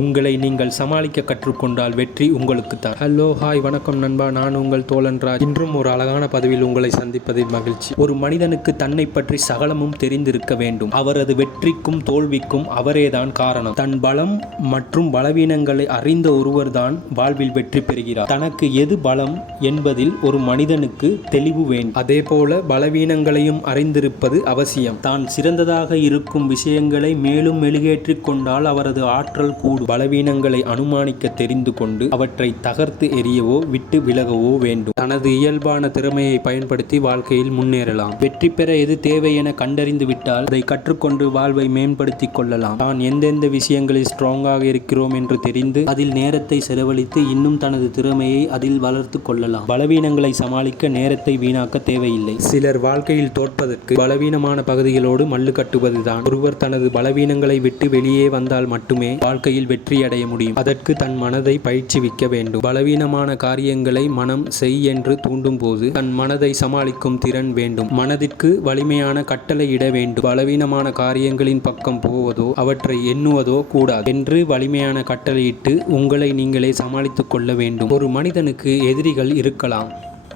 உங்களை நீங்கள் சமாளிக்க கற்றுக்கொண்டால் வெற்றி உங்களுக்கு தான். ஹலோ ஹாய் வணக்கம் நண்பா, நான் உங்கள் தோழன் ராஜ். இன்றும் ஒரு அழகான பதவியில் உங்களை சந்திப்பதில் மகிழ்ச்சி. ஒரு மனிதனுக்கு தன்னை பற்றி சகலமும் தெரிந்திருக்க வேண்டும். அவரது வெற்றிக்கும் தோல்விக்கும் அவரேதான் காரணம். தன் பலம் மற்றும் பலவீனங்களை அறிந்த ஒருவர்தான் வாழ்வில் வெற்றி பெறுகிறார். தனக்கு எது பலம் என்பதில் ஒரு மனிதனுக்கு தெளிவு வேண்டும். அதே போல பலவீனங்களையும் அறிந்திருப்பது அவசியம். தான் சிறந்ததாக இருக்கும் விஷயங்களை மேலும் மெருகேற்றிக் கொண்டால் அவரது ஆற்றல் கூடும். பலவீனங்களை அனுமானிக்க தெரிந்து கொண்டு அவற்றை தகர்த்து எறியவோ விட்டு விலகவோ வேண்டும். தனது இயல்பான திறமையை பயன்படுத்தி வாழ்க்கையில் முன்னேறலாம். வெற்றி பெற எது தேவை என கண்டறிந்து விட்டால் அதை கற்றுக்கொண்டு வாழ்வை மேம்படுத்திக் கொள்ளலாம். தான் எந்தெந்த விஷயங்களில் ஸ்ட்ராங்காக இருக்கிறோம் என்று தெரிந்து அதில் நேரத்தை செலவழித்து இன்னும் தனது திறமையை அதில் வளர்த்து கொள்ளலாம். பலவீனங்களை சமாளிக்க நேரத்தை வீணாக்க தேவையில்லை. சிலர் வாழ்க்கையில் தோற்பதற்கு பலவீனமான பகுதிகளோடு மல்லு கட்டுவதுதான். ஒருவர் தனது பலவீனங்களை விட்டு வெளியே வந்தால் மட்டுமே வாழ்க்கையில் வெற்றியடைய முடியும். அதற்கு தன் மனதை பயிற்சிவிக்க வேண்டும். பலவீனமான காரியங்களை மனம் செய் என்று தூண்டும் போது தன் மனதை சமாளிக்கும் திறன் வேண்டும். மனதிற்கு வலிமையான கட்டளை இட வேண்டும். பலவீனமான காரியங்களின் பக்கம் போவதோ அவற்றை எண்ணுவதோ கூடாது என்று வலிமையான கட்டளையிட்டு உங்களை நீங்களே சமாளித்துக் கொள்ள வேண்டும். ஒரு மனிதனுக்கு எதிரிகள் இருக்கலாம்.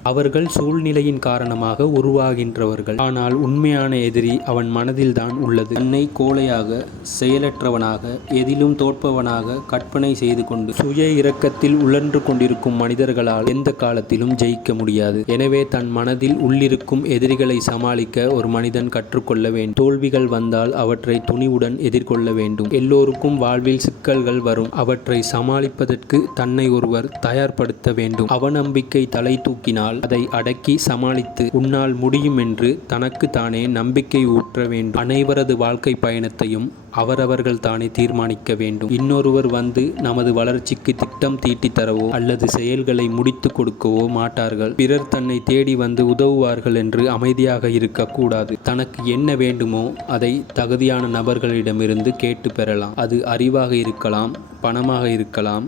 அவர்கள் சூழ்நிலையின் காரணமாக உருவாகின்றவர்கள். ஆனால் உண்மையான எதிரி அவன் மனதில்தான் உள்ளது. தன்னை கோழையாக, செயலற்றவனாக, எதிலும் தோற்பவனாக கற்பனை செய்து கொண்டு சுய இரக்கத்தில் உழன்று கொண்டிருக்கும் மனிதர்களால் எந்த காலத்திலும் ஜெயிக்க முடியாது. எனவே தன் மனதில் உள்ளிருக்கும் எதிரிகளை சமாளிக்க ஒரு மனிதன் கற்றுக்கொள்ள வேண்டும். தோல்விகள் வந்தால் அவற்றை துணிவுடன் எதிர்கொள்ள வேண்டும். எல்லோருக்கும் வாழ்வில் சிக்கல்கள் வரும். அவற்றை சமாளிப்பதற்கு தன்னை ஒருவர் தயார்படுத்த வேண்டும். அவநம்பிக்கை தலை தூக்கினால் அதை அடக்கி சமாளித்து உன்னால் முடியும் என்று தனக்கு தானே நம்பிக்கை ஊற்ற வேண்டும். அனைவரது வாழ்க்கை பயணத்தையும் அவரவர்கள் தானே தீர்மானிக்க வேண்டும். இன்னொருவர் வந்து நமது வளர்ச்சிக்கு திட்டம் தீட்டி தரவோ அல்லது செயல்களை முடித்து கொடுக்கவோ மாட்டார்கள். பிறர் தன்னை தேடி வந்து உதவுவார்கள் என்று அமைதியாக இருக்கக்கூடாது. தனக்கு என்ன வேண்டுமோ அதை தகுதியான நபர்களிடமிருந்து கேட்டு பெறலாம். அது அறிவாக இருக்கலாம், பணமாக இருக்கலாம்,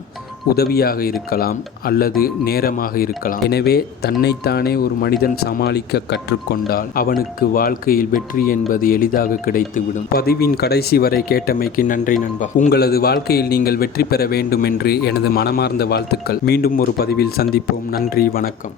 உதவியாக இருக்கலாம் அல்லது நேரமாக இருக்கலாம். எனவே தன்னைத்தானே ஒரு மனிதன் சமாளிக்க கற்றுக்கொண்டால் அவனுக்கு வாழ்க்கையில் வெற்றி என்பது எளிதாக கிடைத்துவிடும். பதிவின் கடைசி வரை கேட்டமைக்கு நன்றி நண்பா. உங்களது வாழ்க்கையில் நீங்கள் வெற்றி பெற வேண்டும் என்று எனது மனமார்ந்த வாழ்த்துக்கள். மீண்டும் ஒரு பதிவில் சந்திப்போம். நன்றி, வணக்கம்.